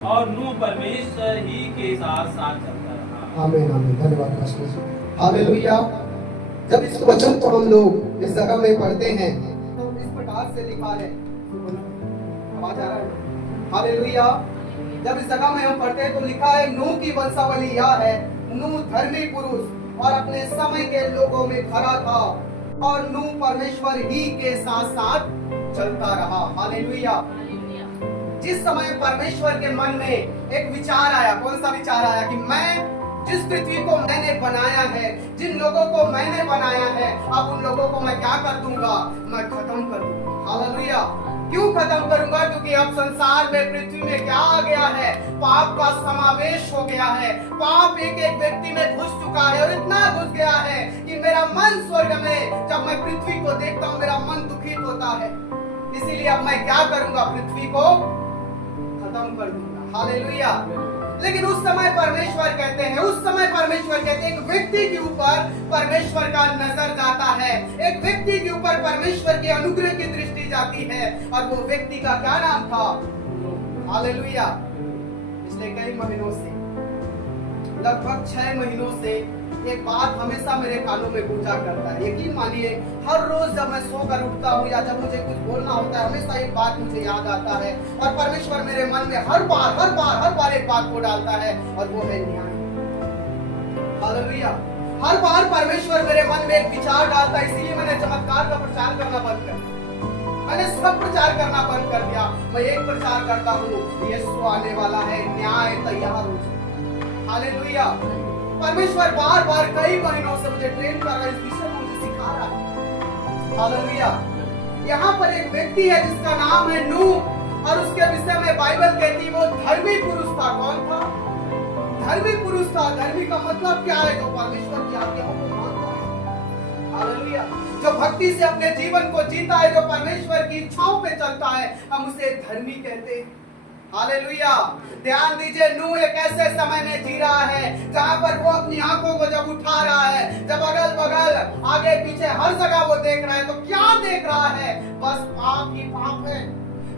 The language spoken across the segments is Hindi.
और नूह परमेश्वर ही के साथ साथ चलता रहा। आमीन आमीन। धन्यवाद पास्टर जी। हालेलुया। जब इस वचन को हम लोग इस जगह में पढ़ते हैं तो इस प्रकार से लिखा है, आवाज आ रहा है? हालेलुया। जब इस जगह में हम पढ़ते हैं तो लिखा है, नूह की वंशावली यह है, नूह धर्मी पुरुष और अपने समय के लोगों में खरा था और नूह परमेश्वर ही के साथ साथ चलता रहा। हालेलुया। जिस समय परमेश्वर के मन में एक विचार आया, कौन सा विचार आया कि मैं जिस पृथ्वी को मैंने बनाया है, जिन लोगों को मैंने बनाया है, अब उन लोगों को मैं क्या कर दूंगा? मैं खत्म कर दूंगा। हालेलुया। क्यों खत्म करूंगा? क्योंकि अब संसार में, पृथ्वी में क्या आ गया है? पाप का समावेश हो गया है। पाप एक एक व्यक्ति में घुस चुका है और इतना घुस गया है कि मेरा मन स्वर्ग में, जब मैं पृथ्वी को देखता हूँ, मेरा मन दुखित होता है। इसीलिए अब मैं क्या करूंगा? पृथ्वी को खत्म कर दूंगा। हालेलुया। लेकिन उस समय परमेश्वर कहते हैं, उस समय परमेश्वर कहते हैं, एक व्यक्ति के ऊपर परमेश्वर का नजर जाता है, एक व्यक्ति के ऊपर परमेश्वर के अनुग्रह की दृष्टि जाती है, और वो व्यक्ति का क्या नाम था? हालेलुया। पिछले कई महीनों से, लगभग 6 महीनों से एक बात हमेशा मेरे कानों में गूंजा करता है। यकीन मानिए, हर रोज जब मैं सोकर उठता हूँ या जब मुझे कुछ बोलना होता है, हमेशा एक बात मुझे याद आता है, और परमेश्वर मेरे मन में हर बार एक बात को डालता है, और वो है न्याय। हालेलुया। हर बार परमेश्वर मेरे मन में एक विचार डालता है। इसीलिए मैंने चमत्कार का प्रचार करना बंद कर दिया, मैंने सब प्रचार करना बंद कर दिया। मैं एक प्रचार करता हूँ, यीशु आने वाला है, न्याय तैयार हो जाए। हालेलुया। परमेश्वर बार बार कई महीनों से मुझे ट्रेन कर रहा है, इस विषय में मुझे सिखा रहा है। हालेलुया। यहाँ पर एक व्यक्ति है जिसका नाम है नूह, और उसके विषय में बाइबल कहती वो धर्मी पुरुष था। कौन था? धर्मी पुरुष था। धर्मी का मतलब क्या है? जो परमेश्वर की आज्ञाओं को मानता है। हालेलुया। जो भक्ति से अपने जीवन को जीता है, जो परमेश्वर की इच्छाओं पे चलता है, हम उसे धर्मी कहते हैं। हालेलुया। ध्यान दीजिए, नूह एक ऐसे समय में जी रहा है जहां पर वो अपनी आंखों को जब उठा रहा है, जब अगल बगल आगे पीछे हर जगह वो देख रहा है, तो क्या देख रहा है? बस पाप ही पाप है।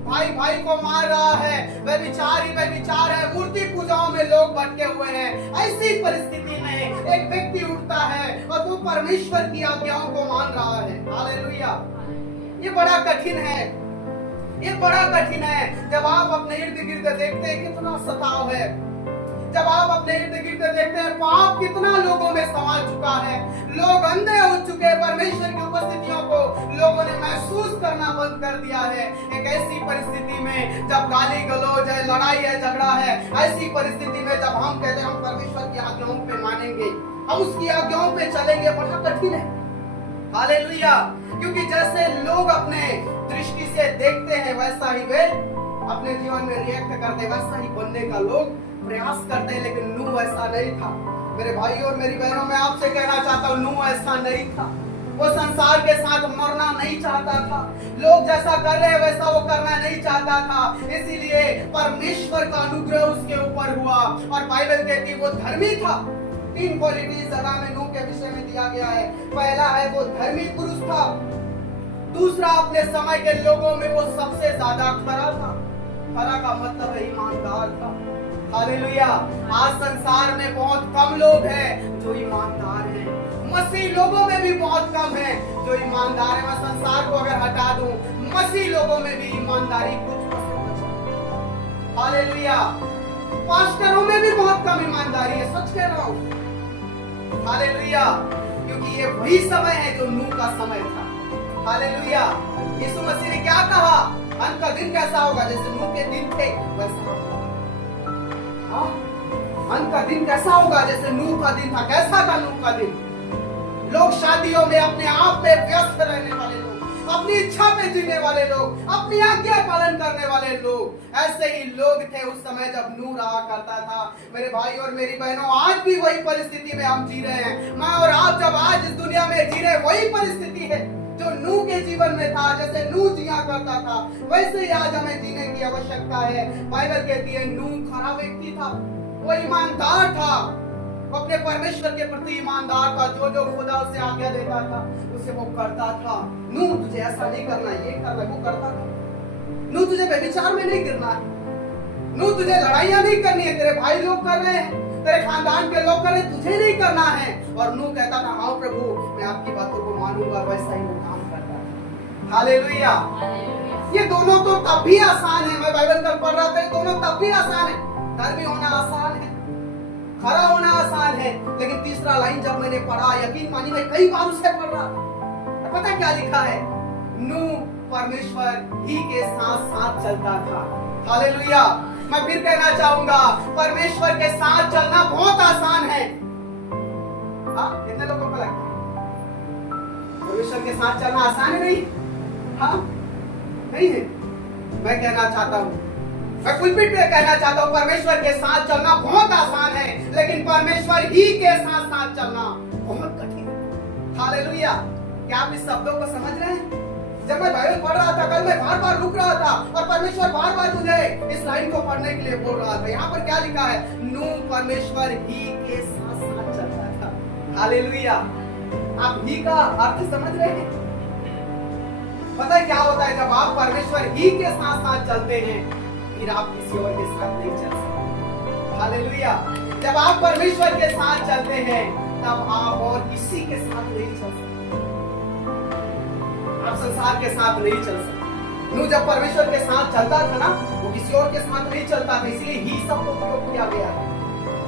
भाई भाई को मार रहा है, व्यभिचार ही व्यभिचार है, मूर्ति पूजाओं में लोग भटके हुए हैं। ऐसी परिस्थिति में एक व्यक्ति उठता है और वो परमेश्वर की आज्ञाओं को मान रहा है। हालेलुया। ये बड़ा कठिन है, ये बड़ा कठिन है। जब आप अपने इर्द गिर्द देखते हैं कितना सताव है, जब आप अपने इर्द गिर्द देखते हैं पाप कितना लोगों में समा चुका है, लोग अंधे हो चुके हैं, परमेश्वर की उपस्थितियों को लोगों ने महसूस करना बंद कर दिया है। एक ऐसी परिस्थिति में जब गाली गलौज है, लड़ाई है, झगड़ा है, ऐसी परिस्थिति में जब हम कहते हैं हम परमेश्वर की आज्ञाओं पे मानेंगे, हम उसकी आज्ञाओं पे चलेंगे, बड़ा कठिन है। हालेलुया। क्योंकि जैसे लोग अपने दृष्टि से देखते हैं, वैसा ही वे अपने जीवन में रिएक्ट करते, वैसा ही बनने का लोग प्रयास करते हैं। लेकिन नूह ऐसा नहीं था। मेरे भाई और मेरी बहनों, मैं आपसे कहना चाहता हूँ, नूह ऐसा नहीं था। वो संसार के साथ मरना नहीं चाहता था, लोग जैसा कर रहे हैं वैसा वो करना नहीं चाहता था। इसीलिए परमेश्वर का अनुग्रह उसके ऊपर हुआ, और बाइबल कहती वो धर्मी था। 3 क्वालिटी जगह में नूह के विषय में दिया गया है। पहला है वो धर्मी पुरुष था, दूसरा अपने समय के लोगों में वो सबसे ज्यादा खरा था। खरा का मतलब है ईमानदार था। हालेलुया। आज संसार में बहुत कम लोग हैं जो ईमानदार हैं। मसीह लोगों में भी बहुत कम है जो ईमानदार है। मैं संसार को अगर हटा दूं, मसीह लोगों में भी ईमानदारी कुछ। हालेलुया। पास्टरों में भी बहुत कम ईमानदारी है, सच कह रहा हूं। हालेलुया। क्योंकि ये वही समय है जो नूह का समय था। हालेलुया। यीशु मसीह ने क्या कहा? अंत का दिन कैसा होगा? जैसे नूह के दिन थे वैसा। अंत का दिन कैसा होगा? जैसे नूह का दिन था। कैसा था नूह का दिन? लोग शादियों में अपने आप में व्यस्त रहने वाले लोग, अपनी इच्छा पे जीने वाले लोग, अपनी आज्ञा पालन करने वाले लोग, ऐसे ही लोग थे उस समय जब नूह रहा करता था। मेरे भाई और मेरी बहनों, आज भी वही परिस्थिति में हम जी रहे हैं। मैं और आप जब आज इस दुनिया में जी रहे, वही परिस्थिति है जो नूह के जीवन में था। जैसे नूह जिया करता था, वैसे ही आज हमें जीने की आवश्यकता है। बाइबल कहती है नूह खरा व्यक्ति था, वो ईमानदार था, वो अपने परमेश्वर के प्रति ईमानदार था। जो जो खुदा उसे आज्ञा देता था उसे वो करता था। नूह तुझे ऐसा नहीं करना, ये करना, वो करता था। नूह तुझे व्यभिचार में नहीं गिरना है, नू तुझे लड़ाइयां नहीं करनी है, तेरे भाई लोग कर रहे हैं, तेरे खानदान के लोग कर रहे हैं, तुझे नहीं करना है। और नू कहता था हाँ प्रभु मैं आपकी बातों को मानूंगा, वैसा ही वो काम करता है। हालेलुया। ये दोनों तो तब भी आसान है, मैं बाइबल कल पढ़ रहा था, ये दोनों तब भी आसान है। धर्मी होना आसान है, खरा होना आसान है, लेकिन तीसरा लाइन जब मैंने पढ़ा, यकीन मानिए मैं कई बार उसे पढ़ रहा था, पता क्या लिखा है? नू परमेश्वर ही के साथ साथ चलता था। हालेलुया। मैं फिर कहना चाहूंगा परमेश्वर के साथ चलना बहुत आसान है। कितने लोगों को लगता है परमेश्वर के साथ चलना आसान है? नहीं, हाँ नहीं है। मैं कहना चाहता हूँ, मैं पुलपिट पे कहना चाहता हूँ परमेश्वर के साथ चलना बहुत आसान है, लेकिन परमेश्वर ही के साथ साथ चलना बहुत कठिन है। हालेलुया। क्या आप इस शब्दों को समझ रहे हैं? जब मैं बाइबल पढ़ रहा था कल, मैं बार बार रुक रहा था और परमेश्वर बार बार मुझे इस लाइन को पढ़ने के लिए बोल रहा था। यहाँ पर क्या लिखा है? नू परमेश्वर ही के साथ साथ चलता था। हालेलुया। आप ही का अर्थ समझ रहे हैं? पता है क्या होता है जब आप परमेश्वर ही के साथ साथ चलते हैं, फिर आप किसी और के साथ नहीं चल सकते। हालेलुया। जब आप परमेश्वर के साथ चलते हैं तब आप और किसी के साथ नहीं चल सकते, आप संसार के साथ नहीं चल सकते। नू जब परमेश्वर के साथ चलता था ना, वो किसी और के साथ नहीं चलता था, इसलिए ही शब्द को उपयोग किया गया है।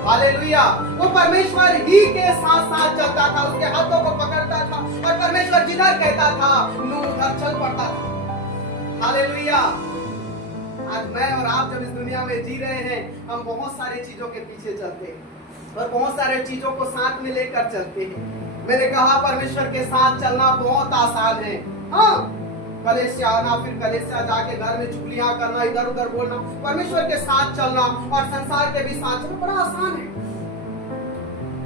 हालेलुया। वो परमेश्वर ही के साथ साथ चलता था, उसके हाथों को पकड़ता था और परमेश्वर जिधर कहता था नू उधर चल पड़ता था। हालेलुया। आज मैं और आप जब इस दुनिया में जी रहे हैं, हम बहुत सारी चीजों के पीछे चलते हैं और बहुत सारे चीजों को साथ में लेकर चलते हैं। मैंने कहा परमेश्वर के साथ चलना बहुत आसान है। हाँ, कलेसिया आना, फिर कलेसिया जाके घर में चुगलियां करना, इधर उधर बोलना, परमेश्वर के साथ चलना और संसार के भी साथ चलना बड़ा आसान है।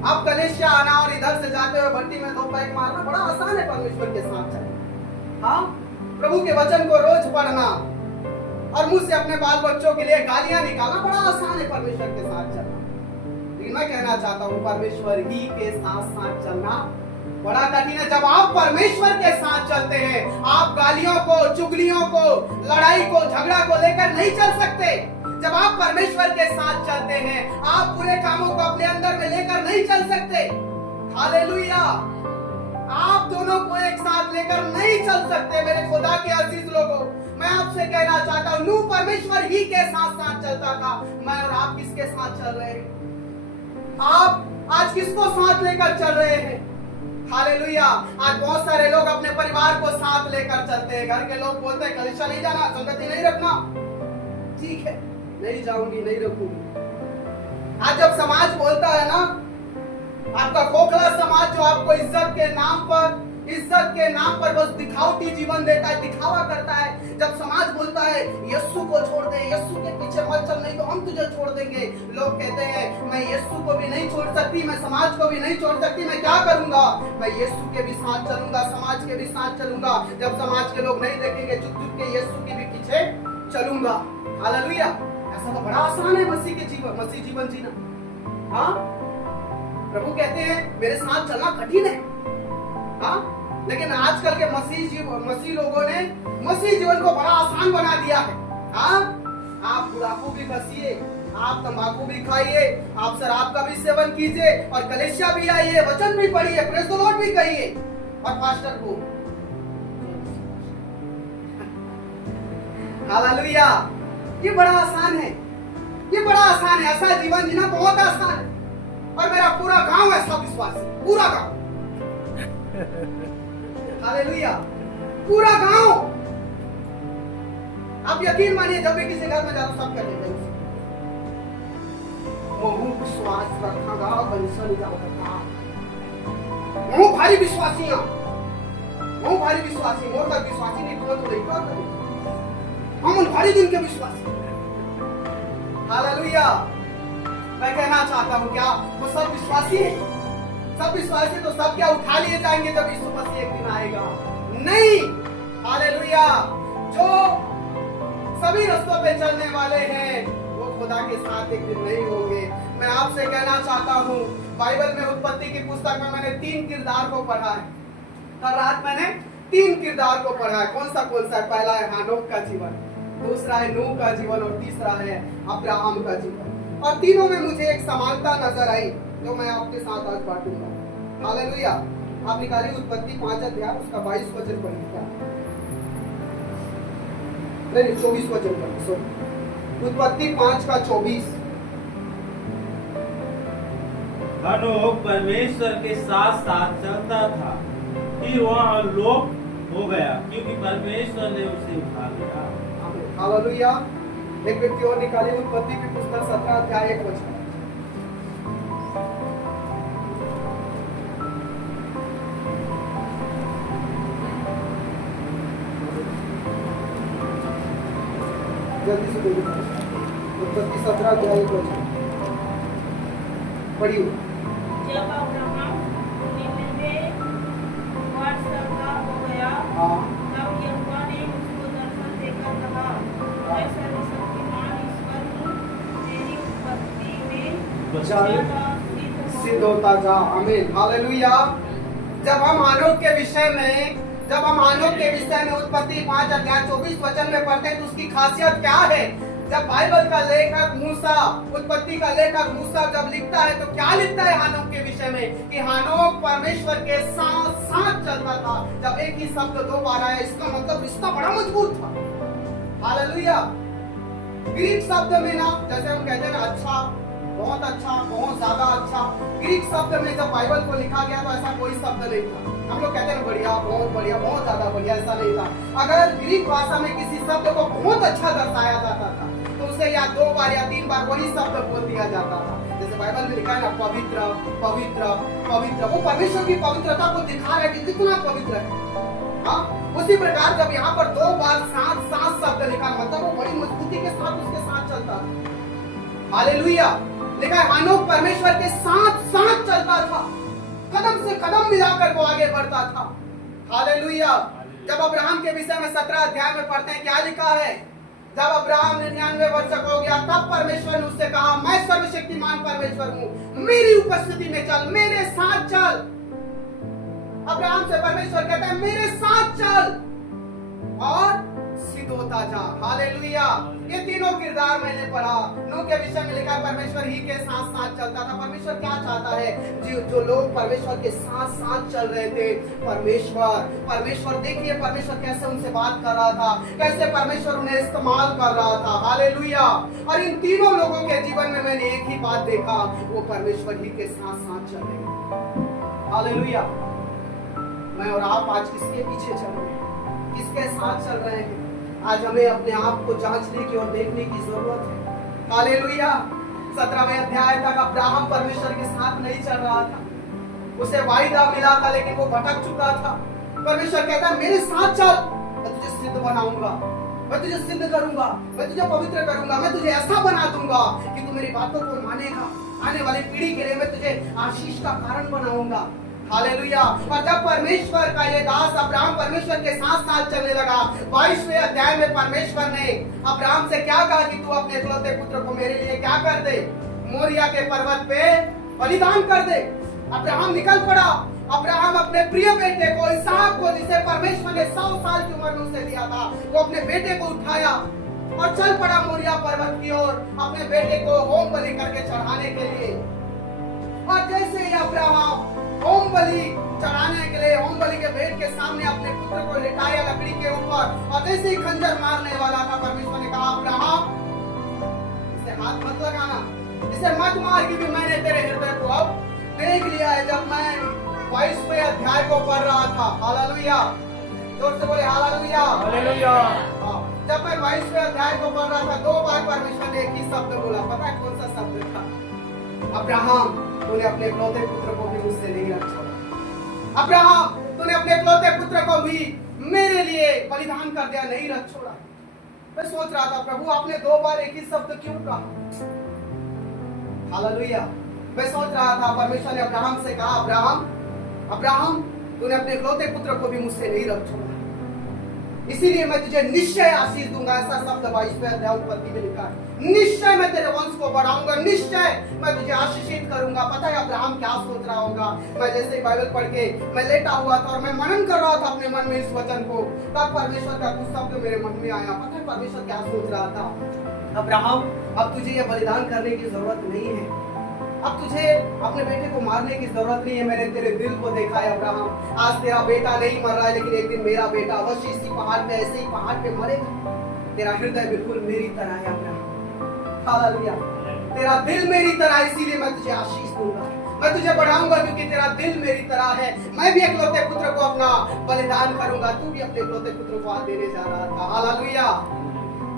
आप कलेसिया आना और इधर से जाते हुए भट्टी में 2 पैक मारना बड़ा आसान है परमेश्वर के साथ चलना। हाँ, प्रभु के वचन को रोज पढ़ना और मुंह से अपने बाल बच्चों के लिए गालियां निकालना बड़ा आसान है परमेश्वर के साथ चलना। लेकिन मैं कहना चाहता हूँ परमेश्वर ही के साथ साथ चलना बड़ा कठिन है। जब आप परमेश्वर के साथ चलते हैं, आप गालियों को, चुगलियों को, लड़ाई को, झगड़ा को लेकर नहीं चल सकते। जब आप परमेश्वर के साथ चलते हैं, आप बुरे कामों को अपने अंदर में लेकर नहीं चल सकते। हालेलुया। आप दोनों को एक साथ लेकर नहीं चल सकते। मेरे खुदा के अजीज लोगों, मैं आपसे कहना चाहता हूँ, नूह परमेश्वर ही के साथ साथ चलता था। मैं और आप किसके साथ चल रहे हैं? आप आज किसको साथ लेकर चल रहे हैं? हालेलुया। आज बहुत सारे लोग अपने परिवार को साथ लेकर चलते हैं। घर के लोग बोलते हैं कलीसिया नहीं जाना, संगति नहीं रखना। ठीक है, नहीं जाऊंगी, नहीं रखूंगी। आज जब समाज बोलता है ना, आपका खोखला समाज जो आपको इज्जत के नाम पर बस दिखावटी जीवन देता है, दिखावा करता है। जब समाज बोलता है यीशु को छोड़ दे, यीशु के पीछे मत चल, नहीं तो हम तुझे छोड़ देंगे। लोग कहते हैं मैं यीशु को भी नहीं छोड़ सकती, मैं समाज को भी नहीं छोड़ सकती, मैं क्या करूंगा? मैं यीशु के भी साथ चलूंगा, समाज के भी साथ चलूंगा। जब समाज के लोग नहीं देखेंगे, चुप चुप के यीशु के भी पीछपीछे चलूंगा। हालेलुया। ऐसा तो बड़ा आसान है मसीह जीवन जीना। हाँ, प्रभु कहते हैं मेरे साथ चलना कठिन है। हाँ, लेकिन आजकल के मसीह लोगों ने मसीह जीवन को बड़ा आसान बना दिया है। हाँ, आप गुड़ाखू भी घसीए, आप तंबाकू भी खाइए, आप शराब का भी सेवन कीजिए और कलेसिया भी आइए, वचन भी पढ़िए, प्रेज़ द लॉर्ड भी कहिए और पास्टर को हालेलुया। ये बड़ा आसान है, ये बड़ा आसान है। ऐसा जीवन जीना बहुत आसान है। और मेरा पूरा गांव ऐसा विश्वासी, पूरा गांव। हालेलुया, पूरा गांव। आप यकीन मानिए, जब भी किसी घर में जाता सब कहते हैं विश्वास रखा बंसल जाओगा। भारी विश्वासियां, भारी विश्वासी, मोर तक विश्वासी नहीं तो नहीं कर हम उन भारी दिन के विश्वासी। हालेलुया। मैं कहना चाहता हूं, क्या वो सब विश्वासी है? सब विश्वासी तो सब क्या उठा लिए जाएंगे जब यीशु मसीह एक दिन आएगा? नहीं। हालेलुया। जो सभी रास्तों पे चलने वाले हैं वो खुदा के साथ एक दिन नहीं होंगे। मैं आपसे कहना चाहता हूँ, बाइबल में उत्पत्ति की पुस्तक में मैंने 3 किरदार को पढ़ा है। कल रात मैंने 3 किरदार को पढ़ा है। कौन सा है? पहला है हानोक का जीवन, दूसरा है नूह का जीवन और तीसरा है अब्राहम का जीवन। और तीनों में मुझे एक समानता नजर आई जो मैं आपके साथ आज बांटूंगा। हालेलुया। आप निकालिए उत्पत्ति 5 अध्याय उसका 22 वचन पढ़िएगा। नहीं 24 वचन पढ़िए। उत्पत्ति 5 का 24। हनोक परमेश्वर के साथ साथ चलता था, फिर वह लोप हो गया क्योंकि परमेश्वर ने उसे उठा लिया। हालेलुया। एक व्यक्ति और निकालिए उत्पत्ति की पुस्तक 17 अध्याय 1 वचन। जल्दी से बोलिए। उत्पत्ति 17 अध्याय 1 वचन पढ़िए। जब अब्राहम निन्यानवे वर्ष का हो गया, हाँ तब यहोवा ने उसको दर्शन देकर कहा, मैं सर्वशक्तिमान ईश्वर हूँ, तेरी उत्पत्ति में सिद्ध होता जा। आमीन। हालेलुया। जब हम हानोक के विषय में उत्पत्ति 5 अध्याय 24 वचन में पढ़ते हैं तो उसकी खासियत क्या है? जब बाइबल का लेखक मूसा, उत्पत्ति का लेखक मूसा जब लिखता है तो क्या लिखता है हानोक के विषय में? कि हानोक परमेश्वर के साथ साथ चलता था। जब एक ही शब्द 2 बार आया इसका मतलब रिश्ता बड़ा मजबूत था। हालेलुया। ग्रीक शब्द में ना, जैसे हम कहते हैं ना अच्छा, बहुत अच्छा, बहुत ज्यादा अच्छा, ग्रीक शब्द में जब बाइबल को लिखा गया तो ऐसा कोई शब्द नहीं था। हम लोग कहते हैं बढ़िया, बहुत ज्यादा बढ़िया, ऐसा नहीं था। अगर ग्रीक भाषा में किसी शब्द को बहुत अच्छा दर्शाया जाता था तो उसे या 2 बार या 3 बार वही शब्द बोल दिया जाता था। जैसे बाइबल में लिखा है ना पवित्र पवित्र पवित्र, वो परमेश्वर की पवित्रता को दिखा रहा है कि कितना पवित्र है। हाँ, उसी प्रकार जब यहाँ पर 2 बार साथ शब्द लिखा मतलब वो बड़ी मजबूती के साथ उसके साथ चलता था। हालेलुया। लिखा है हानोक परमेश्वर के साथ साथ चलता था, कदम से कदम मिलाकर वो आगे बढ़ता था। हालेलुया। जब अब्राहम के विषय में 17 अध्याय में पढ़ते हैं क्या लिखा है? जब अब्राहम 99 वर्ष का हो गया तब परमेश्वर ने उससे कहा, मैं सर्वशक्तिमान परमेश्वर हूँ, मेरी उपस्थिति में चल, मेरे साथ चल। अब्राहम से परमेश्वर कहता है मेरे साथ चल और सिद्ध होता जा। हालेलुया। ये तीनों किरदार मैंने पढ़ा। नूह के विषय में लिखा परमेश्वर ही के साथ साथ चलता था। परमेश्वर क्या चाहता है? जो लोग परमेश्वर के साथ साथ चल रहे थे, परमेश्वर देखिए परमेश्वर कैसे उनसे बात कर रहा था, कैसे परमेश्वर उन्हें इस्तेमाल कर रहा था। हालेलुया। और इन तीनों लोगों के जीवन में मैंने एक ही बात देखा, वो परमेश्वर ही के साथ साथ चल रहे हैं। हालेलुया। मैं और आप आज किसके पीछे चल रहे हैं? किसके साथ चल रहे हैं? आज हमें अपने आप को जांचने की और देखने की जरूरत है। हालेलुया। 17वें अध्याय तक अब्राहम परमेश्वर के साथ नहीं चल रहा था, उसे वायदा मिला था लेकिन वो भटक चुका था। परमेश्वर कहता है मेरे साथ चल, मैं तुझे सिद्ध बनाऊंगा, मैं तुझे सिद्ध करूंगा, मैं तुझे पवित्र करूंगा, मैं तुझे ऐसा बना दूंगा कि तू मेरी बातों को मानेगा। आने वाली पीढ़ी के लिए मैं तुझे आशीष का कारण बनाऊंगा। हालेलुया। और जब परमेश्वर का ये दास अब्राहम परमेश्वर के साथ साथ चलने लगा, 22वें अध्याय में परमेश्वर ने अब्राहम से क्या कहा कि तू अपने इकलौते पुत्र को मेरे लिए क्या कर दे? मोरिया के पर्वत पे बलिदान कर दे। अब्राहम निकल पड़ा। अब्राहम अपने प्रिय बेटे को इसहाक को, जिसे परमेश्वर ने 100 साल की उम्र में उसे दिया था, वो अपने बेटे को उठाया और चल पड़ा मोरिया पर्वत की ओर अपने बेटे को होम बलि करके चढ़ाने के लिए। और जैसे ही अब्राहम होम बलि चढ़ाने के लिए होम बलि के भेंट के सामने अपने पुत्र को लिटाया लकड़ी के ऊपर, और जैसे ही खंजर मारने वाला था परमेश्वर ने कहा अब्राहम इसे हाथ मत लगाना, इसे मत मार, क्योंकि मैंने तेरे हृदय को अब देख लिया है। जब मैं 22वें अध्याय को पढ़ रहा था, हालेलुया, जोर से बोले हालेलुया, हालेलुया। जब मैं 22वें अध्याय को पढ़ रहा था 2 बार परमेश्वर ने एक ही शब्द बोला। पता है कौन सा शब्द था? अब्राहम तूने अपने इकलौते पुत्र को भी मुझसे नहीं रख छोड़ा। अब्राहम तूने अपने इकलौते पुत्र को भी मेरे लिए बलिदान कर दिया, नहीं रख छोड़ा। मैं सोच रहा था प्रभु आपने 2 बार एक ही शब्द क्यों कहा? हालेलुया। मैं सोच रहा था परमेश्वर ने अब्राहम से कहा अब्राहम तूने अपने इकलौते पुत्र को भी मुझसे नहीं रख छोड़ा। इसीलिए मैं तुझे निश्चय आशीष दूंगा। ऐसा शब्द 22वें अध्याय उत्पत्ति में लिखा है। निश्चय मैं तेरे वंश को बढ़ाऊंगा, निश्चय मैं तुझे आशीषित करूंगा। पता है अब्राहम क्या सोच रहा होगा? मैं जैसे ही बाइबल पढ़ के मैं लेटा हुआ था और मैं मनन कर रहा था अपने मन में इस वचन को, तब परमेश्वर का कुछ शब्द मेरे मन में आया। पता है परमेश्वर क्या सोच रहा था? अब्राहम, अब तुझे यह बलिदान करने की जरूरत नहीं है, अब तुझे अपने बेटे को मारने की जरूरत नहीं है। मैंने तेरे दिल को देखा है अब्राहम। आज तेरा बेटा नहीं मर रहा है, लेकिन एक दिन मेरा बेटा अवश्य इसी पहाड़ पे, ऐसे ही पहाड़ पे मरेगा। तेरा हृदय बिल्कुल मेरी तरह है अब्राहम। हालेलुया। तेरा दिल मेरी तरह, इसीलिए मैं तुझे आशीष दूंगा, मैं तुझे बढ़ाऊंगा, क्योंकि तेरा दिल मेरी तरह है। मैं भी एकलौते पुत्र को अपना बलिदान करूंगा, तू भी अपने एकलौते पुत्र को आज देने जा रहा था। हालेलुया।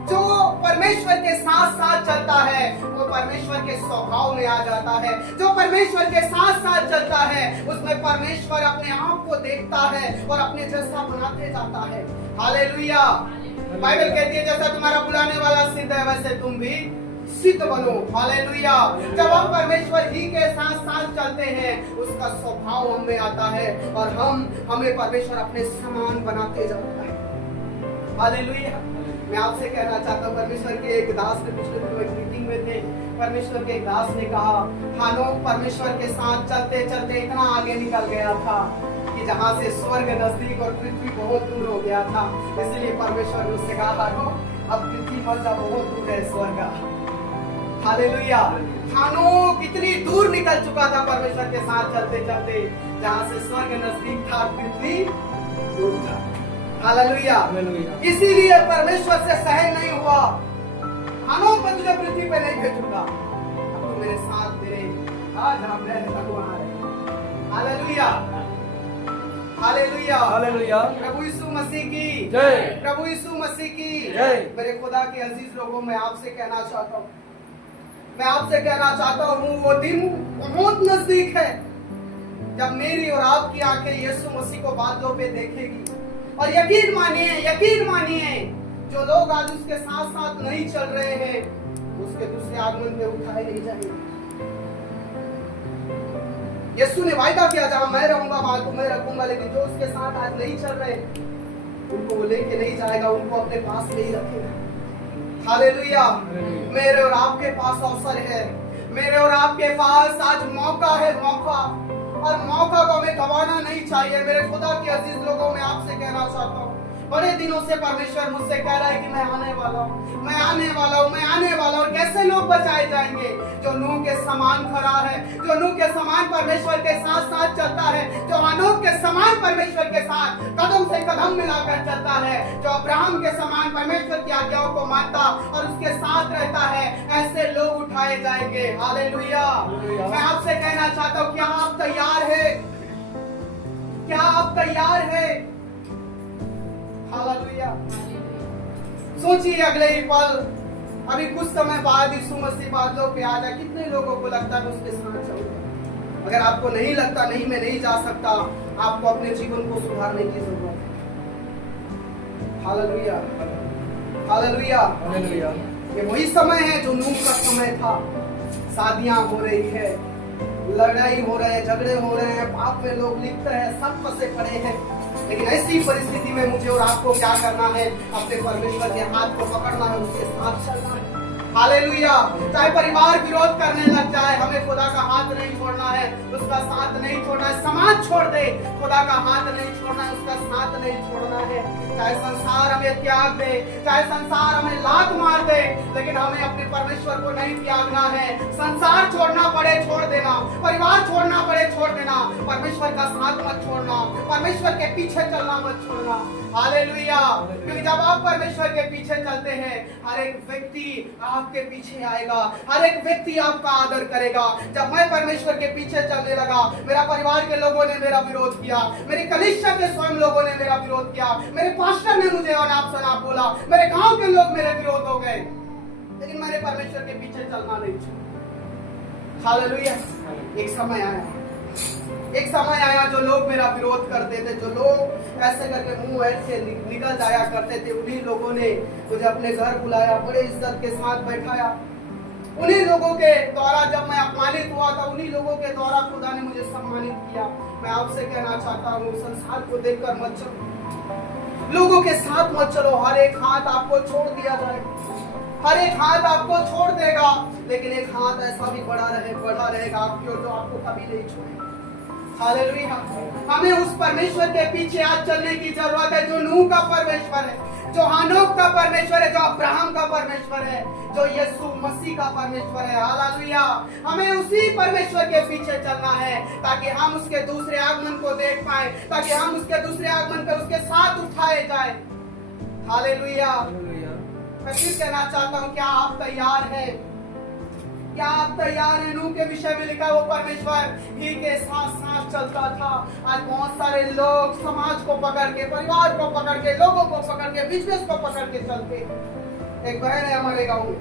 जो परमेश्वर के साथ साथ चलता है वो परमेश्वर के स्वभाव में आ जाता है। जो परमेश्वर के साथ साथ चलता है उसमें परमेश्वर अपने आप को देखता है और अपने जैसा बनाते जाता है। हालेलुया। बाइबल कहती है जैसा तुम्हारा बुलाने वाला सिद्ध है वैसे तुम भी सिद्ध बनो। हालेलुया। जब हम परमेश्वर ही के साथ साथ चलते हैं उसका स्वभाव हम में आता है और हमें परमेश्वर अपने समान बनाते जाता है। हालेलुया। मैं आपसे कहना चाहता हूँ, परमेश्वर के एक दास ने पिछले दिनों एक मीटिंग में थे, परमेश्वर के एक दास ने कहा हानोक परमेश्वर के साथ चलते चलते इतना आगे निकल गया था कि जहाँ से स्वर्ग नजदीक और पृथ्वी बहुत दूर हो गया था। इसलिए परमेश्वर ने उससे कहा हानोक अब पृथ्वी मर जा, बहुत दूर है स्वर्ग। हालेलुया। हानोक इतनी दूर निकल चुका था परमेश्वर के साथ चलते चलते, जहाँ से स्वर्ग नजदीक था पृथ्वी दूर था। हालेलुया। इसीलिए परमेश्वर से सहन नहीं हुआ, हानोक मैं तुझे पृथ्वी पे नहीं भेजूंगा, अब तू मेरे साथ मेरे आज हम भगवान है। हालेलुया। हालेलुया। हालेलुया। प्रभु यीशु मसीह की जय। प्रभु यीशु मसीह की जय। मेरे खुदा के अजीज लोगों, मैं आपसे कहना चाहता हूँ, मैं आपसे कहना चाहता हूँ वो दिन बहुत नजदीक है जब मेरी और आपकी आंखें यीशु मसीह को बादलों पे देखेगी। और यकीन मानिए जो लोग आज उसके साथ साथ नहीं चल रहे हैं उसके दूसरे आगमन पे उठाए नहीं जाएंगे। यीशु ने वायदा किया जहां मैं रहूंगा वहां को मैं रखूंगा, लेकिन जो उसके साथ आज नहीं चल रहे उनको वो लेके नहीं जाएगा, उनको अपने पास नहीं रखेगा। हालेलुया। मेरे और आपके पास अवसर है, मेरे और आपके पास आज मौका है, मौका, और मौका को हमें गंवाना नहीं चाहिए। मेरे खुदा के अजीज लोगों, मैं आपसे कहना चाहता हूँ, बड़े दिनों से परमेश्वर मुझसे कह रहा है कि मैं आने वाला हूँ, मैं आने वाला हूँ, मैं आने वाला हूँ। और कैसे लोग बचाए जाएंगे? जो नूह के समान खड़ा है, जो नूह के समान परमेश्वर के साथ साथ चलता है, जो हनोक के समान परमेश्वर के साथ कदम से कदम मिलाकर चलता है, जो अब्राहम के समान परमेश्वर की आज्ञाओं को मानता और उसके साथ रहता है, ऐसे लोग उठाए जाएंगे। हालेलुया। मैं आपसे कहना चाहता हूँ, क्या आप तैयार है? क्या आप तैयार है? हालेलुया। सोचिए अगले ही पल, अभी कुछ समय बाद यीशु मसीह बादलों पे आ जाए, कितने लोगों को लगता है उसके साथ चलूंगा? अगर आपको नहीं लगता नहीं मैं नहीं जा सकता, आपको अपने जीवन को सुधारने की जरूरत है। हालेलुया। हालेलुया। हालेलुया। ये वही समय है जो नूह का समय था। शादियां हो रही है, लड़ाई हो रहे हैं, झगड़े हो रहे हैं, पाप में लोग लिप्त हैं, सब फंसे पड़े हैं। लेकिन ऐसी परिस्थिति में मुझे और आपको क्या करना है? अपने परमेश्वर के हाथ को पकड़ना है, उसके साथ चलना है। हालेलुया। चाहे परिवार विरोध करने लग जाए, हमें खुदा का हाथ नहीं छोड़ना है, उसका साथ नहीं छोड़ना है। समाज छोड़ दे, खुदा का हाथ नहीं छोड़ना है, उसका साथ नहीं छोड़ना है। चाहे संसार हमें त्याग दे, चाहे संसार हमें लात मार दे, लेकिन हमें अपने परमेश्वर को नहीं त्यागना है। संसार छोड़ना पड़े छोड़ देना, परिवार छोड़ना पड़े छोड़ देना, परमेश्वर का साथ मत छोड़ना, परमेश्वर के पीछे चलना मत छोड़ना। हालेलुया। क्योंकि जब आप परमेश्वर के पीछे चलते हैं, हर एक व्यक्ति आपके पीछे आएगा, हर एक व्यक्ति आपका आदर करेगा। जब मैं परमेश्वर के पीछे चलने लगा, मेरा परिवार के लोगों ने मेरा विरोध किया, मेरी कलीसिया के स्वयं लोगों ने मेरा विरोध किया, मेरे पास्टर ने मुझे अनाप शनाप बोला, मेरे गांव के लोग मेरे विरोध हो गए, लेकिन मैंने परमेश्वर के पीछे चलना नहीं छोड़ा। हालेलुया। एक समय आया जो लोग मेरा विरोध करते थे, जो लोग ऐसे करके मुंह ऐसे से निकल जाया करते थे, उन्हीं लोगों ने मुझे अपने घर बुलाया, बड़े इज्जत के साथ बैठाया। उन्हीं लोगों के द्वारा जब मैं अपमानित हुआ था, उन्हीं लोगों के द्वारा खुदा ने मुझे सम्मानित किया। मैं आपसे कहना चाहता हूँ, संसार को देखकर मत चलो, लोगों के साथ मत चलो। हर एक हाथ आपको छोड़ दिया जाए, हर एक हाथ आपको छोड़ देगा, लेकिन एक हाथ ऐसा भी बढ़ा रहेगा आपकी ओर जो आपको कभी नहीं छोड़ेगा। हालेलुया। हमें उस परमेश्वर के पीछे आज चलने की जरूरत है जो नूह का परमेश्वर है, जो हानोक का परमेश्वर है, जो अब्राहम का परमेश्वर है, जो यीशु मसीह का परमेश्वर है। हालेलुया। हमें उसी परमेश्वर के पीछे चलना है ताकि हम उसके दूसरे आगमन को देख पाए, ताकि हम उसके दूसरे आगमन पे उसके साथ उठाए जाए। हालेलुया। मैं फिर कहना चाहता हूँ, क्या आप तैयार हैं? क्या आप तैयार हैं? नूह के विषय में लिखा वो परमेश्वर ही के साथ साथ चलता था। आज बहुत सारे लोग समाज को पकड़ के, परिवार को पकड़ के, लोगों को पकड़ के, बिजनेस को पकड़ के चलते। एक बहन है हमारे गांव में,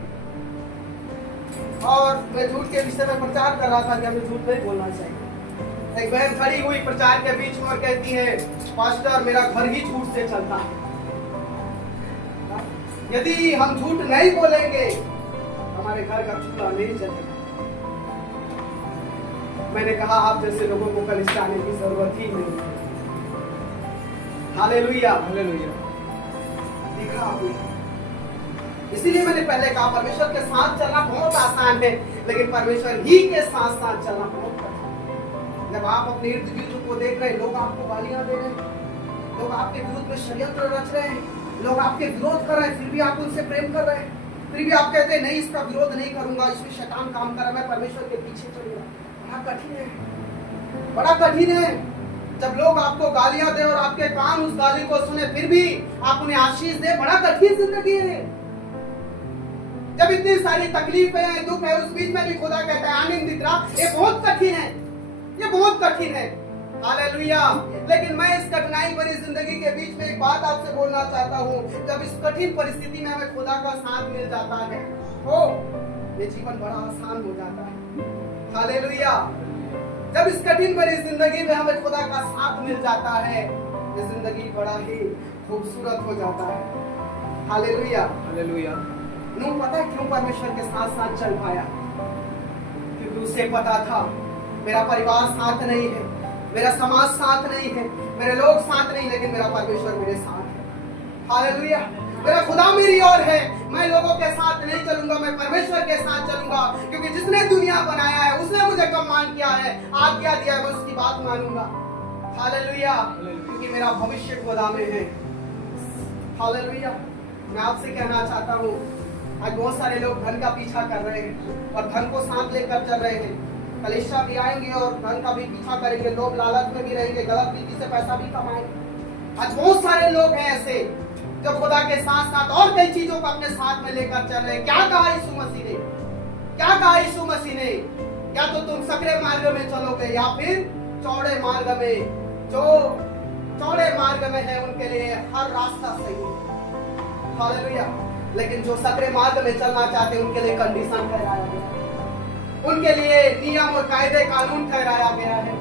और मैं झूठ के विषय में प्रचार कर रहा था कि हमें झूठ नहीं बोलना चाहिए। एक बहन खड़ी हुई प्रचार के बीच में और कहती है, पास्टर मेरा घर ही झूठ से चलता है, यदि हम झूठ नहीं बोलेंगे हमारे घर का चूल्हा नहीं जलेगा। मैंने कहा आप जैसे लोगों को कलीसिया आने की जरूरत ही नहीं है। Hallelujah, hallelujah. देखा आपने? इसीलिए मैंने पहले कहा परमेश्वर के साथ चलना बहुत आसान है, लेकिन परमेश्वर ही के साथ साथ चलना बहुत कठिन। जब आप अपने इर्द गिर्द को देख रहे हैं, लोग आपको गालियां दे रहे हैं, लोग आपके विरुद्ध में षड्यंत्र रच रहे हैं, लोग आपके विरोध कर रहे हैं, फिर भी आप उनसे प्रेम कर रहे हैं, फिर भी आप कहते हैं नहीं इसका विरोध नहीं करूंगा, इसमें शैतान काम कर रहा है, मैं परमेश्वर के पीछे चलूंगा। बड़ा कठिन है, बड़ा कठिन है। जब लोग आपको गालियां दे और आपके कान उस गाली को सुने, फिर भी आप उन्हें आशीष दे, बड़ा कठिन जिंदगी है। जब इतनी सारी तकलीफें हैं, दुख है, उस बीच में भी खुदा कहता है आनंदित रहा, ये बहुत कठिन है, ये बहुत कठिन है। हालेलुया। लेकिन मैं इस कठिनाई भरी जिंदगी के बीच में एक बात आपसे बोलना चाहता हूँ, जब इस कठिन परिस्थिति में हमें खुदा का साथ मिल जाता है, तो ये जीवन बड़ा आसान हो जाता है। हालेलुया। जब इस कठिन भरी जिंदगी में हमें खुदा का साथ मिल जाता है, ये जिंदगी बड़ा ही खूबसूरत हो जाता है। Hallelujah, hallelujah. नूह पता है क्यों परमेश्वर के साथ साथ चल पाया? क्योंकि उसे पता था मेरा परिवार साथ नहीं है, मेरा समाज साथ नहीं है, मेरे लोग साथ नहीं, लेकिन मेरा परमेश्वर मेरे साथ है। हालेलुया। मेरा खुदा मेरी ओर है, मैं लोगों के साथ नहीं चलूंगा, मैं परमेश्वर के साथ चलूंगा, क्योंकि जिसने दुनिया बनाया है उसने मुझे कमान किया है, आज्ञा दिया है, मैं उसकी बात मानूंगा। हालेलुया। क्योंकि मेरा भविष्य खुदा में है। हालेलुया। मैं आपसे कहना चाहता हूँ, आज बहुत सारे लोग धन का पीछा कर रहे हैं और धन को साथ लेकर चल रहे हैं। कलीसिया भी आएंगे और धन का भी पीछा करेंगे, लोग लालच में भी रहेंगे, गलत रीति से पैसा भी कमाएंगे। आज बहुत सारे लोग हैं ऐसे जो खुदा के साथ साथ और कई चीजों को अपने साथ में लेकर चल रहे हैं। क्या कहा यीशु मसीह ने? क्या कहा यीशु मसीह ने? या तो तुम सकरे मार्ग में चलोगे या फिर चौड़े मार्ग में। जो चौड़े मार्ग में है उनके लिए हर रास्ता सही है। हालेलुया। लेकिन जो सकरे मार्ग में चलना चाहते हैं उनके लिए कंडीशन ठहराया गया है, उनके लिए नियम और कायदे कानून ठहराया गया है,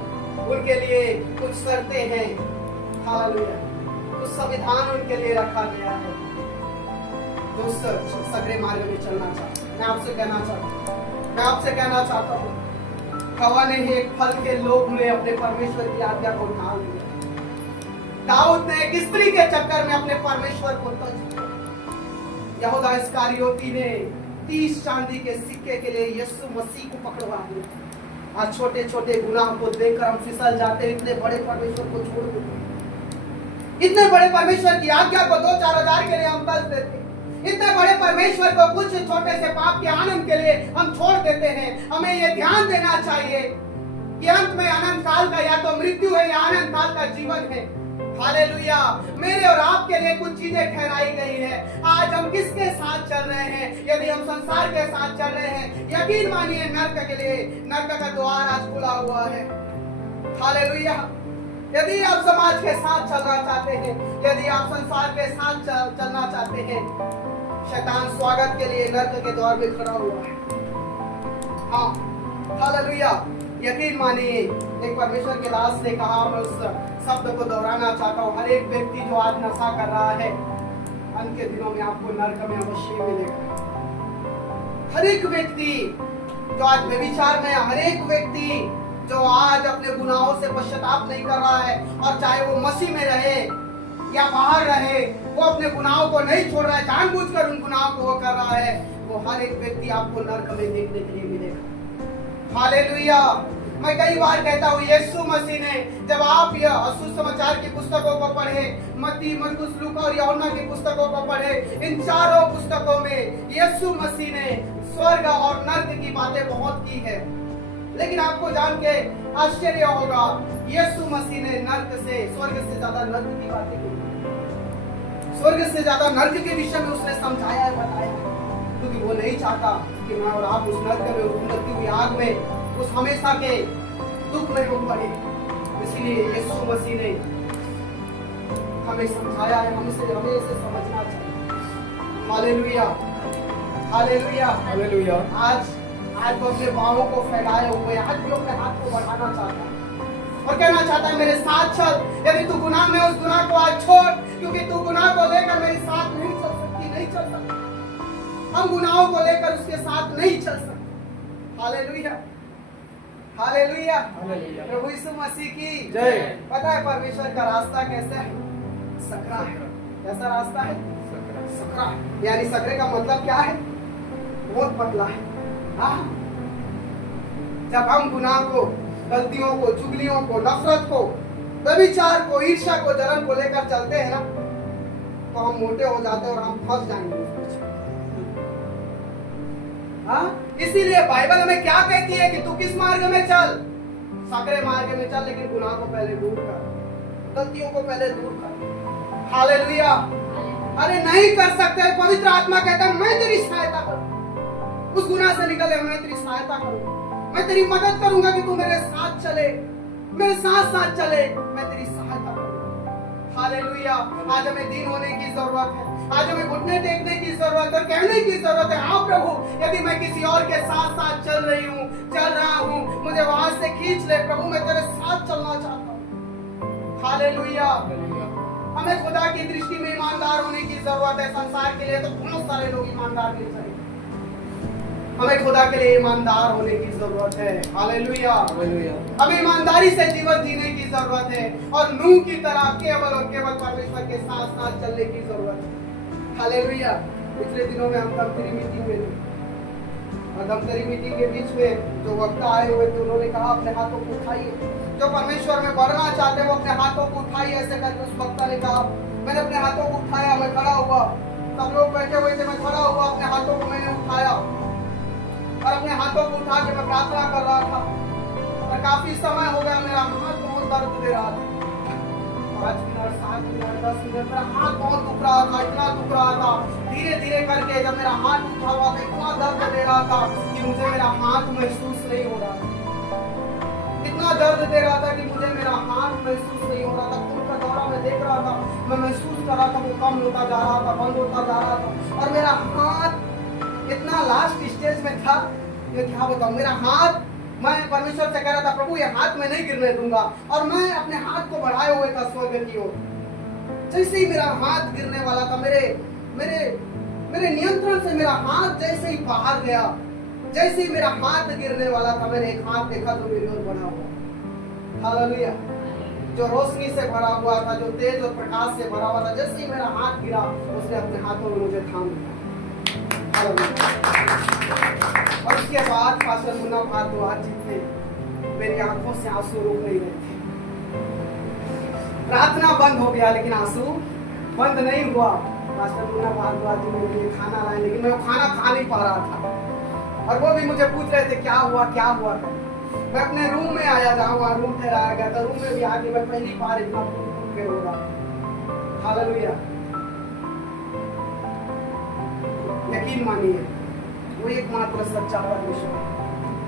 उनके लिए कुछ शर्तें हैं। हालेलुया। कुछ संविधान उनके लिए रखा गया है। जो सकरे मार्ग में चलना चाहते हैं, मैं आपसे कहना चाहता हूँ, हवा ने एक फल के लोभ में अपने परमेश्वर की आज्ञा को ढाल दिया। दाऊद ने एक स्त्री के चक्कर में अपने परमेश्वर को तज दिया। यहूदा इस्करियोती ने 30 चांदी के सिक्के के लिए यीशु मसीह को पकड़वा दिया। आज छोटे छोटे गुनाह को देखकर हम फिसल जाते हैं, इतने बड़े परमेश्वर को छोड़ देते हैं। इतने बड़े परमेश्वर की आज्ञा को 2-4 हजार के लिए हम तज देते हैं। इतने बड़े परमेश्वर को कुछ छोटे से पाप के आनंद के लिए हम छोड़ देते हैं। हमें ये ध्यान देना चाहिए कि अंत में अनंत काल का या तो मृत्यु है या अनंत काल का जीवन है। हालेलुया। मेरे और आपके लिए कुछ चीजें ठहराई गई है। आज हम किसके साथ चल रहे हैं? यदि हम संसार के साथ चल रहे हैं, यकीन मानिए नरक के लिए, नरक का द्वार आज खुला हुआ है। हालेलुया। यदि आप समाज के साथ चलना चाहते हैं, यदि आप संसार के साथ चलना चाहते हैं, शैतान स्वागत के लिए नरक के द्वार में खड़ा हुआ है। हाँ, हालेलुया। यकीन मानिए, एक परमेश्वर के दास ने कहा, मैं उस शब्द को दोहराना चाहता हूँ, हर एक व्यक्ति जो आज नशा कर रहा है, अंत के दिनों में आपको नरक में अवश्य मिलेगा। हर एक व्यक्ति जो आज व्यभिचार में, हर एक व्यक्ति जो आज अपने गुनाहों से पश्चाताप नहीं कर रहा है, और चाहे वो मसीह में रहे या बाहर रहे, वो अपने गुनाहों को नहीं छोड़ रहा है, जानबूझकर उन गुनाहों को वो कर रहा है, वो हर एक व्यक्ति आपको नरक में देखने के लिए मिलेगा। हालेलुया। मैं कई बार कहता हूँ, यीशु मसीह ने जब आप यह सुसमाचार की पुस्तकों को पढ़े, मत्ती, मरकुस, लूका और यूहन्ना की पुस्तकों को पढ़े, इन चारों पुस्तकों में यीशु मसीह ने स्वर्ग और नर्क की बातें बहुत की है। लेकिन आपको जान के आश्चर्य होगा, यीशु मसीह ने नर्क से, स्वर्ग से ज्यादा नर्क की बातें की, स्वर्ग से ज्यादा नर्क के विषय में उसने समझाया है, बताया, क्योंकि वो नहीं चाहता कि मैं और आप उस नर्क में, उस उड़ती हुई आग में, उस हमेशा के दुख में डूब पड़े। इसलिए यीशु मसीह ने हमें समझाया है, हमें इसे समझना चाहिए। Hallelujah, hallelujah, hallelujah. आज वो अपने बाहों को फैलाए हुए, आज भी अपने हाथ को बढ़ाना चाहता है और कहना चाहता है, मेरे साथ चल। यदि तू गुनाह में, उस गुनाह को आज छोड़, क्योंकि तू गुनाह को लेकर मेरे साथ नहीं चल सकती, नहीं चल सकती। हम गुनाहों को लेकर उसके साथ नहीं चल सकते। हालेलुया, हालेलुया, प्रभु यीशु मसीह की जय। पता है परमेश्वर का रास्ता कैसा है? सकरा है। कैसा रास्ता है? सकरा है। यानी सकरे का मतलब क्या है? बहुत पतला है। हाँ, जब हम गुनाह को, गलतियों को, चुगलियों को, नफरत को, व्यभिचार को, ईर्ष्या को, जलन को लेकर चलते हैं ना, तो हम मोटे हो जाते हैं और हम फंस जाएंगे। हाँ, इसीलिए बाइबल हमें क्या कहती है कि तू किस मार्ग में चल? सकरे मार्ग में चल, लेकिन गुनाह को पहले दूर कर, गलतियों को पहले दूर कर। हालेलुया। अरे नहीं कर सकते, पवित्र आत्मा कहता है, मैं तेरी सहायता करूं, उस गुनाह से निकले, मैं तेरी सहायता करूंगा, मैं तेरी मदद करूंगा कि तू मेरे साथ चले, मेरे साथ साथ चले, मैं तेरी सहायता करूंगा। हालेलुया। आज हमें दीन होने की जरूरत है, आज हमें घुटने टेकने की जरूरत है, कहने की जरूरत है, हाँ प्रभु, यदि मैं किसी और के साथ साथ चल रही हूँ, चल रहा हूँ, मुझे वहां से खींच ले प्रभु, मैं तेरे साथ चलना चाहता हूँ। हालेलुया। हमें खुदा की दृष्टि में ईमानदार होने की जरूरत है। संसार के लिए तो बहुत सारे लोग ईमानदार नहीं चाहिए, हमें खुदा के लिए ईमानदार होने की जरूरत है। हालेलुया, हमें ईमानदारी से जीवन जीने की जरूरत है और नूह की तरह केवल और केवल परमेश्वर के साथ साथ चलने की जरूरत है। हालेलुया। पिछले दिनों में हम दमतरी मीटिंग में थे और दमतरी मीटिंग के बीच में जो वक्ता आए हुए थे, उन्होंने कहा अपने हाथों को उठाइए, जो परमेश्वर में बढ़ना चाहते हैं वो अपने हाथों को उठाइए। ऐसे करके उस वक्ता ने कहा, मैंने अपने हाथों को उठाया, मैं खड़ा हुआ, सब लोग बैठे हुए थे, मैं खड़ा हुआ, अपने हाथों को मैंने उठाया और अपने हाथों को उठा के मैं प्रार्थना कर रहा था और काफी समय हो गया, मेरा हाथ बहुत दर्द दे रहा था। 5 मिनट, 7 मिनट, 10 मिनट मेरा हाथ बहुत दुख रहा था, इतना दुख रहा था। धीरे धीरे करके जब मेरा हाथ उठा हुआ था, इतना दर्द दे रहा था कि मुझे मेरा हाथ महसूस नहीं हो रहा था। इतना दर्द दे रहा था कि मुझे मेरा हाथ महसूस नहीं हो रहा था। खून का दौरा मैं देख रहा था, मैं महसूस कर रहा था वो कम होता जा रहा था, बंद होता जा रहा था और मेरा हाथ इतना लास्ट स्टेज में था, ये क्या बताऊं, मेरा हाथ, मैं परमेश्वर से कह रहा था, प्रभु ये हाथ मैं नहीं गिरने दूंगा, और मैं अपने हाथ को बढ़ाए हुए था स्वर्ग की ओर। जैसे ही मेरा हाथ गिरने वाला था, मेरे नियंत्रण से मेरा हाथ जैसे ही बाहर गया, जैसे ही मेरा हाथ गिरने वाला था, मैंने एक हाथ देखा जो मेरी ओर बढ़ा हुआ। हालेलुया। जो रोशनी से भरा हुआ था, जो तेज और प्रकाश से भरा हुआ था, जैसे ही मेरा हाथ गिरा, उसने अपने हाथों में मुझे थाम लिया। और उसके बाद पास्टर मुन्ना भारद्वाज जी थे, मेरी आंखों से आंसू रुक नहीं रहे थे। प्रार्थना बंद हो गया लेकिन आंसू बंद नहीं हुआ। पास्टर मुन्ना भारद्वाज जी मेरे लिए खाना लाए, लेकिन मैं वो खाना खा नहीं पा रहा था और वो भी मुझे पूछ रहे थे क्या हुआ क्या हुआ। मैं अपने रूम में आया, जहाँ वहाँ रूम ठहराया गया था, रूम में भी आके मैं पहली बार इतना फूल हो रहा। हालेलुया। यकीन मानिए, वो एकमात्र सच्चा परमेश्वर है।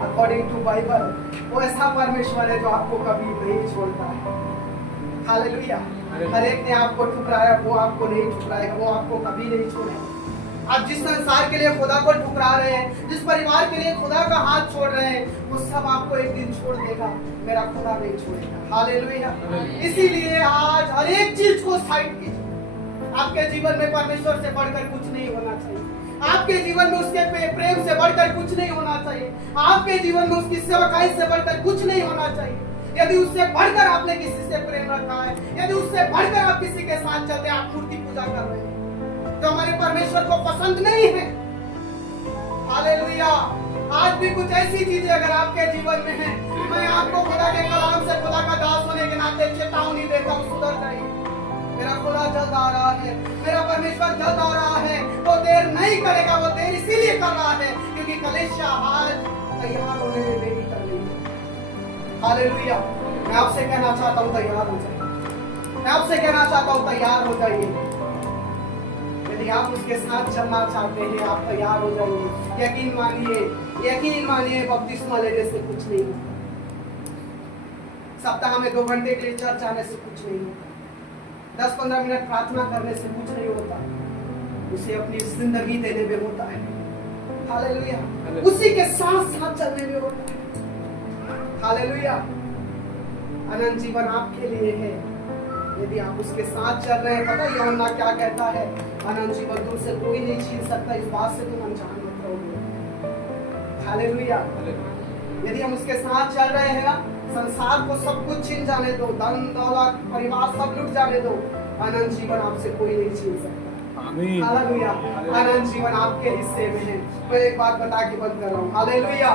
अकॉर्डिंग टू बाइबल वो ऐसा परमेश्वर है जो आपको कभी नहीं छोड़ता है। हालेलुया। हर एक ने आपको ठुकराया, वो आपको नहीं ठुकराएगा, वो आपको कभी नहीं छोड़ेगा। आप जिस संसार के लिए खुदा को ठुकरा रहे हैं, जिस परिवार के लिए खुदा का हाथ छोड़ रहे हैं, वो सब आपको एक दिन छोड़ देगा, मेरा खुदा नहीं छोड़ेगा। हालेलुया। इसीलिए आज हर एक चीज को साइड कीजिए। आपके जीवन में परमेश्वर से बढ़कर कुछ नहीं होना चाहिए, आपके जीवन में उसके प्रेम से बढ़कर कुछ नहीं होना चाहिए, आपके जीवन में उसकी सेवकाई से बढ़कर कुछ नहीं होना चाहिए। यदि उससे बढ़कर आपने किसी से प्रेम रखा है, यदि उससे बढ़कर आप किसी के साथ चलते हैं, आप मूर्ति पूजा कर रहे हैं तो हमारे परमेश्वर को पसंद नहीं है। हालेलुया। आज भी कुछ ऐसी चीजें अगर आपके जीवन में है, मैं आपको खुदा के कलाम से, खुदा का दास होने के नाते चेतावनी देता हूँ, सुधर जाइए। मेरा खुदा जल्द आ रहा है, मेरा परमेश्वर जल्द आ रहा है। वो देर नहीं करेगा, वो देर इसीलिए कर रहा है क्योंकि कलीसिया आज तैयार होने में देरी कर रही है। हालेलुया। मैं आपसे कहना चाहता हूँ तैयार हो जाइए। मैं आपसे कहना चाहता हूँ तैयार हो जाइए। यदि आप उसके साथ चलना चाहते हैं, आप तैयार हो जाइए। यकीन मानिए, यकीन मानिए, बपतिस्मा लेने से कुछ नहीं होता। सप्ताह में 2 घंटे के लिए चर्च आने से कुछ नहीं होता। 10-15 मिनट प्रार्थना करने से कुछ नहीं होता। उसे अपनी जिंदगी देने में होता है। हालेलुया। उसी के साथ साथ चलने में होता है। हालेलुया। अनंत जीवन आपके लिए है यदि आप उसके साथ चल रहे हैं। पता है यूहन्ना क्या कहता है? अनंत जीवन तुमसे कोई नहीं छीन सकता, इस बात से तुम अनजान मत रहोगे। हालेलुया। यदि हम उसके साथ चल रहे हैं ना, संसार को सब कुछ छीन जाने दो, धन दौलत परिवार सब लुट जाने दो, अनंत जीवन आपसे कोई नहीं छीन सकता। आमीन। हालेलुया। अनंत जीवन आपके हिस्से में है। मैं एक बात बता के बंद कर रहा हूँ। हालेलुया।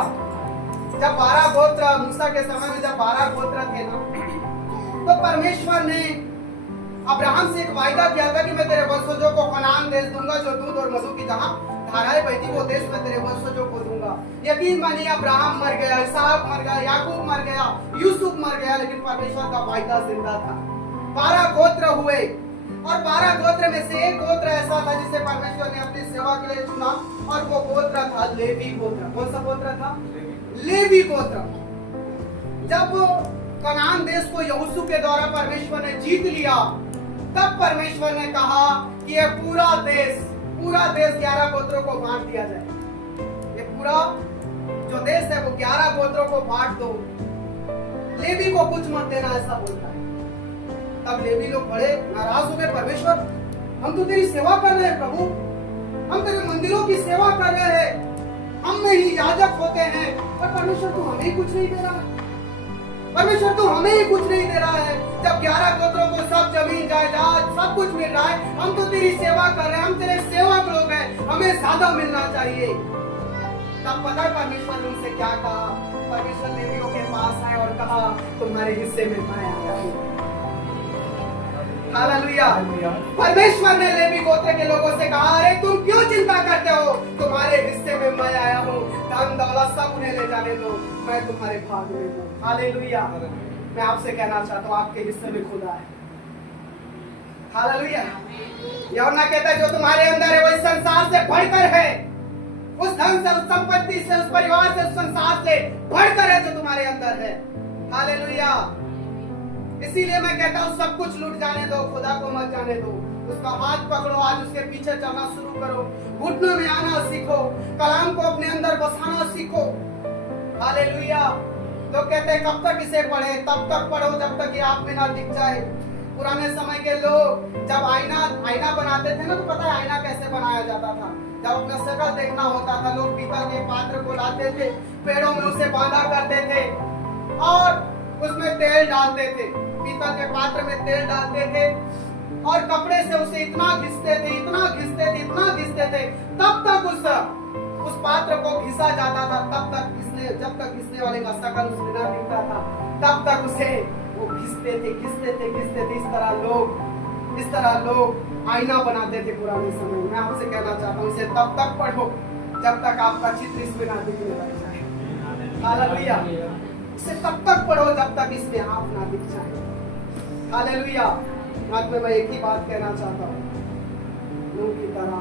जब 12 गोत्र, मूसा के समय में जब 12 गोत्र थे ना, तो परमेश्वर ने अब्राहम से एक वायदा किया था कि मैं तेरे वंशजों को कनान देश दूंगा, जो दूध और मधु की जहां धाराएं बहती वो देश में तेरे वंशजों को दूंगा। यकीन मानिए, अब्राहम मर गया, इसहाक मर गया, याकूब मर गया, यूसुफ मर गया, लेकिन परमेश्वर का वायदा जिंदा था। 12 गोत्र हुए और 12 गोत्र में से एक गोत्र ऐसा था जिसे परमेश्वर ने अपनी सेवा के लिए चुना, और वो गोत्र था लेवी गोत्र। कौन सा गोत्र था? लेवी गोत्र। जब कनान देश को यहोशू के द्वारा परमेश्वर ने जीत लिया, तब परमेश्वर ने कहा कि ये पूरा देश 11 गोत्रों को बांट दिया जाए। ये पूरा जो देश है वो 11 गोत्रों को बांट दो, लेवी को कुछ मत देना, ऐसा बोलता है। तब लेवी लोग बड़े नाराज हो गए। परमेश्वर, हम तो तेरी सेवा कर रहे हैं प्रभु, हम तेरे मंदिरों की सेवा कर रहे हैं, हम में ही याजक होते हैं, और परमेश्वर तू हमें ही कुछ नहीं दे रहा है। परमेश्वर तू हमें ही कुछ नहीं दे रहा है। जब 11 गोत्रों को सब जमीन जायदाद सब कुछ मिल रहा है, हम तो तेरी सेवा कर रहे हैं, हम तेरे सेवक लोग हैं, हमें ज्यादा मिलना चाहिए। तब पता है परमेश्वर ने उनसे क्या कहा? परमेश्वर लेवियों के पास आए और कहा, तुम्हारे हिस्से में मैं आया हूँ। हालेलुया। परमेश्वर ने लेवी गोत्र के लोगों से कहा, अरे तुम क्यों चिंता करते हो? तुम्हारे हिस्से में मैं आया हूँ, धन दौलत सब उन्हें ले जाने दो, मैं तुम्हारे भाग में हूँ। हालेलुया। मैं आपसे कहना चाहता हूँ, आपके हिस्से में खुदा है। हालेलुया। यूहन्ना कहता है, जो तुम्हारे अंदर है वो इस संसार से बढ़कर है, उस धन से, उस संपत्ति से, उस परिवार से, उस संसार से बढ़कर है जो तुम्हारे अंदर है। हालेलुया। इसीलिए मैं कहता हूँ, सब कुछ लूट जाने दो, खुदा को मत जाने दो। उसका हाथ पकड़ो, आज उसके पीछे चलना शुरू करो, घुटनों में आना सीखो, कलाम को अपने अंदर बसाना सीखो। हालेलुया। लोग कहते हैं कब तक इसे पढ़े? तब तक पढ़ो जब तक ये आप में ना दिख जाए। पुराने समय के लोग जब आईना बनाते थे ना, तो पता है आईना कैसे बनाया जाता था? जब अपना शक्ल देखना होता था, लोग पीतल के पात्र को लाते थे, पेड़ों में उसे बांधा करते थे और उसमें तेल डालते थे। पीतल के पात्र में तेल डालते थे और कपड़े से उसे इतना घिसते थे, इतना घिसते थे, इतना घिसते थे, तब तक उस पात्र को घिसा जाता था। तब तक जब तक घिसने वाले का शकल उसमें ना दिखता था, तब तक उसे वो घिसते थे, घिसते थे, घिसते थे। इस तरह लोग आईना बनाते थे पुराने समय में। मैं आपसे कहना चाहता हूँ, इसे तब तक पढ़ो जब तक आपका चित्र इसमें ना दिखने लग जाए। हालेलुया। इसे तब तक पढ़ो जब तक इसमें आप ना दिख जाए। हालेलुया। आज में मैं एक ही बात कहना चाहता हूँ, नूह की तरह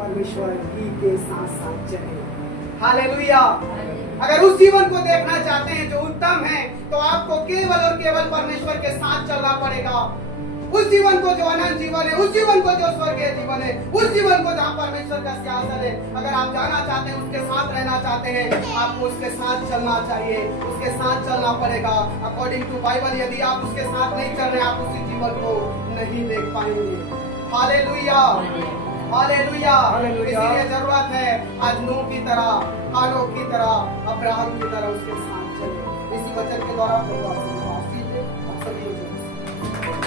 परमेश्वर ही के साथ साथ चले। हालेलुया। अगर उस जीवन को देखना चाहते हैं जो उत्तम है, तो आपको केवल और केवल परमेश्वर के साथ चलना पड़ेगा। उस जीवन को जो अनंत जीवन है, उस जीवन को जो स्वर्गीय जीवन है, उस जीवन को जहाँ परमेश्वर का सिंहासन है, अगर आप जाना चाहते हैं, उसके साथ रहना चाहते हैं, आपको उसके साथ चलना चाहिए, उसके साथ चलना पड़ेगा। अकॉर्डिंग टू बाइबल, यदि आप उसके साथ नहीं चल रहे, आप उसी जीवन को नहीं देख पाएंगे। हालेलुया। हालेलुया। इसीलिए जरूरत है आज नूह की तरह, हानोक की तरह, अब्राहम की तरह उसके साथ चले। इस इसी वचन के द्वारा प्रभु आपसे